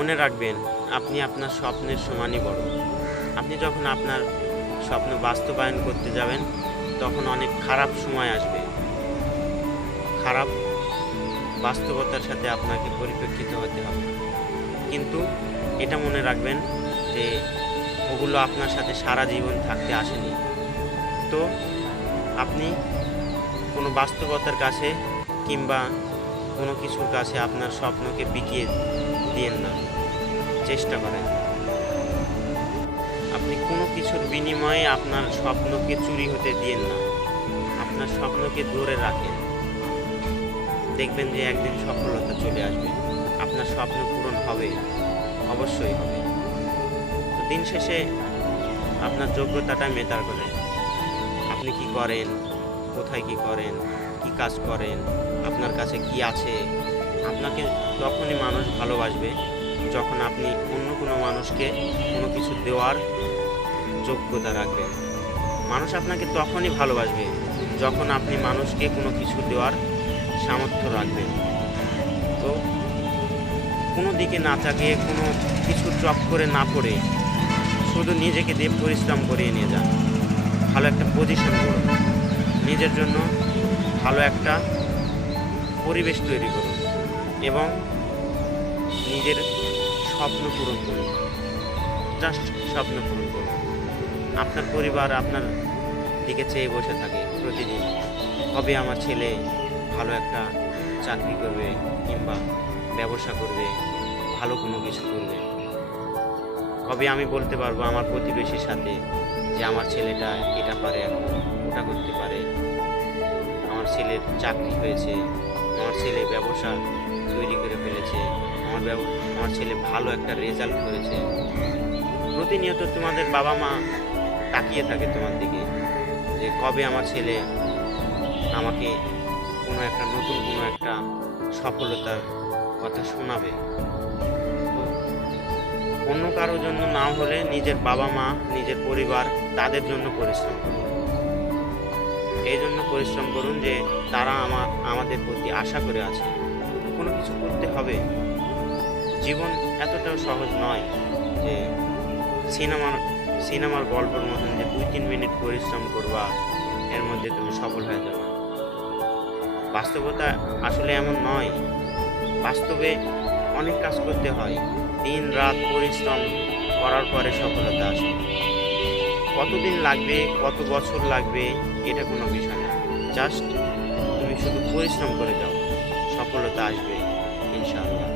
মনে রাখবেন, আপনি আপনার স্বপ্নের সমানই বড়। আপনি যখন আপনার স্বপ্ন বাস্তবায়ন করতে যাবেন, তখন অনেক খারাপ সময় আসবে। খারাপ বাস্তবতার সাথে আপনাকে পরিপ্রেক্ষিত হতে হবে। কিন্তু এটা মনে রাখবেন যে ওগুলো আপনার সাথে সারা জীবন থাকতে আসেনি। তো আপনি কোনো বাস্তবতার কাছে কিংবা কোনো কিছুর কাছে আপনার স্বপ্নকে বিকিয়ে দিয়েন না, চেষ্টা করেন। আপনি কোনো কিছুর বিনিময়ে আপনার স্বপ্নকে চুরি হতে দিয়েন না, আপনার স্বপ্নকে ধরে রাখেন। দেখবেন যে একদিন সফলতা চলে আসবে, আপনার স্বপ্ন পূরণ হবে, অবশ্যই হবে। তো দিন শেষে আপনার যোগ্যতাটা ম্যাটার করে। আপনি কি করেন, কোথায় কি করেন, কি কাজ করেন, আপনার কাছে কি আছে। আপনাকে তখনই মানুষ ভালোবাসবে যখন আপনি অন্য কোনো মানুষকে কোনো কিছু দেওয়ার যোগ্যতা রাখবেন। মানুষ আপনাকে তখনই ভালোবাসবে যখন আপনি মানুষকে কোনো কিছু দেওয়ার সামর্থ্য রাখবেন। তো কোনো দিকে না তাকিয়ে, কোনো কিছু চপ করে না পড়ে শুধু নিজেকে দিয়ে পরিশ্রম করিয়ে নিয়ে যান। ভালো একটা পজিশন করুন, নিজের জন্য ভালো একটা পরিবেশ তৈরি করুন এবং নিজের স্বপ্ন পূরণ করুন। জাস্ট স্বপ্ন পূরণ করুন। আপনার পরিবার আপনার দিকে চেয়ে বসে থাকে প্রতিদিন, কবে আমার ছেলে ভালো একটা চাকরি করবে কিংবা ব্যবসা করবে, ভালো কোনো কিছু করবে। কবে আমি বলতে পারবো আমার প্রতিবেশীর সাথে যে আমার ছেলেটা এটা পারে, এখন ওটা করতে পারে, আমার ছেলের চাকরি হয়েছে, আমার ছেলে ব্যবসা তৈরি করে ফেলেছে, আমার ছেলে ভালো একটা রেজাল্ট করেছে। প্রতিনিয়ত তোমাদের বাবা মা তাকিয়ে থাকে তোমার দিকে যে কবে আমার ছেলে আমাকে কোনো একটা নতুন কোনো একটা সফলতার কথা শোনাবে। তো অন্য কারোর জন্য না হলে নিজের বাবা মা, নিজের পরিবার, তাদের জন্য পরিশ্রম করুন। এই জন্য পরিশ্রম করুন যে তারা আমাদের প্রতি আশা করে আছে, কোনো কিছু করতে হবে। জীবন এতটাও সহজ নয় যে সিনেমার গল্পের মতন যে 2-3 মিনিট পরিশ্রম করবা এর মধ্যে তুমি সফল হয়ে যাবে। বাস্তবতা আসলে এমন নয়। বাস্তবে অনেক কাজ করতে হয়, দিন রাত পরিশ্রম করার পরে সফলতা আসে। কতদিন লাগবে, কত বছর লাগবে, এটা কোনো বিষয় না। জাস্ট তুমি শুধু পরিশ্রম করে যাও, সফলতা আসবে ইনশাআল্লাহ।